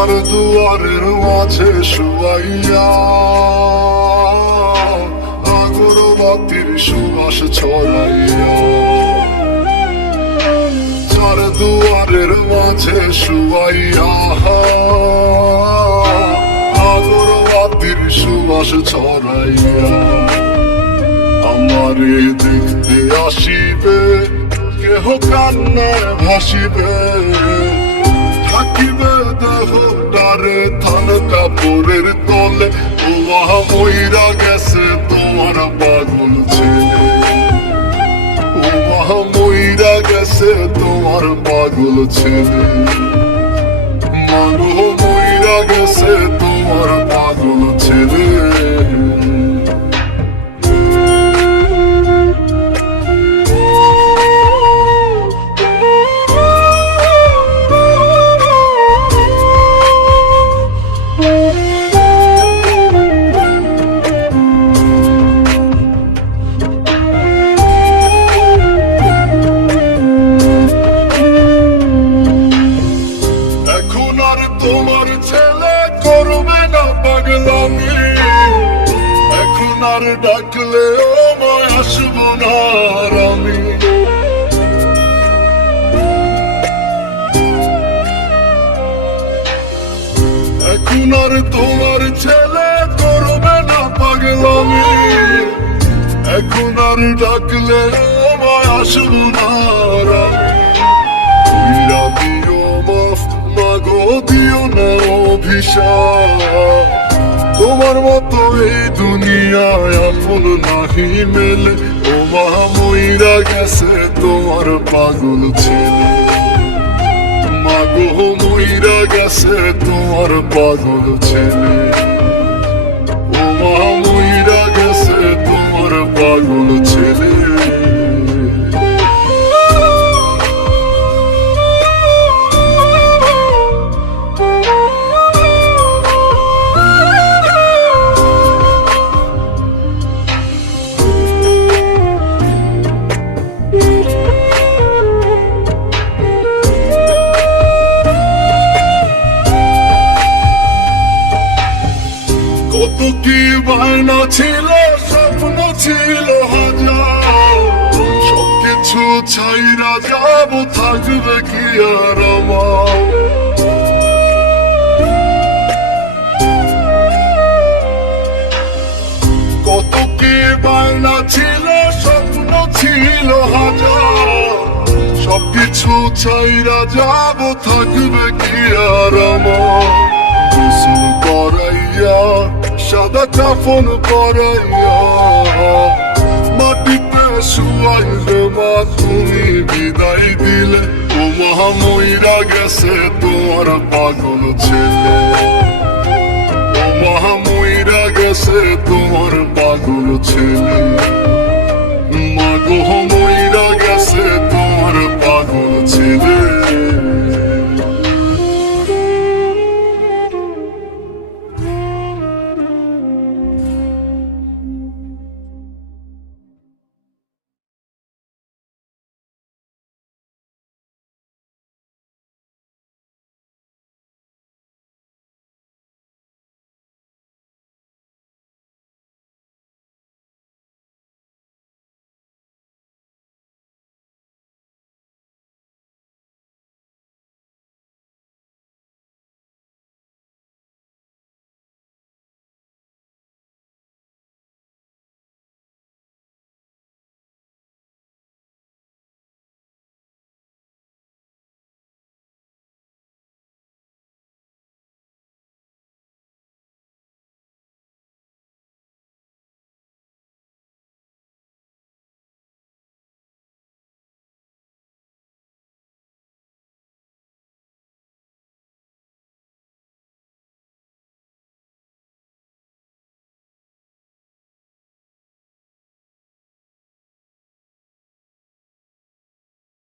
চার দুয়ারের মাঝে শুয়াইয়া আগরবাতির সুবাস ছড়াইয়া, চার দুয়ারের মাঝে শুয়াইয়া আগরবাতির সুবাস ছড়াইয়া, আমারে দেখতে আসিবে কেহ কান্নায় ভাসিবে, থাকিবে দেহটারে থান কাপড়ের তলে, ও মইরা গেছে তোমার পাগল ছেলে, ও মইরা গেছে তোমার পাগল ছেলে, মাগো মইরা গেছে তোমার পাগল ছেলে। তোমার ছেলে করবে না পাগলামি, এখন আর ডাকলে ও মায় আসব না আর আমি, এখন আর তোমার ছেলে করবে না পাগলামি, এখন আর ডাকলে ও মায় আসব না আর আমি, মাগো দিও না অভিশাপ, তোমার মতো এই দুনিয়ায় আপন নাহি মেলে, ও মা মইরা গেছে তোমার পাগল ছেলে, মাগো মইরা গেছে তোমার পাগল ছেলে, ও মা মইরা গেছে তোমার পাগল ছেলে। কত কি বায়না ছিল, স্বপ্ন ছিল হাজার, সবকিছু ছাইরা যাব, থাকবে কি আর আমার, কত কি বায়না ছিল, স্বপ্ন ছিল হাজার, সবকিছু ছাইরা যাব, থাকবে কি আর আমার, গোসল করাইয়া সাদা কাফন পরাইয়া মাটিতে শুয়াইলে মা তুমি বিদায় দিলে, ও মা মইরা গেছে তোমার পাগল ছেলে, ও মা মইরা গেছে তোমার পাগল ছেলে।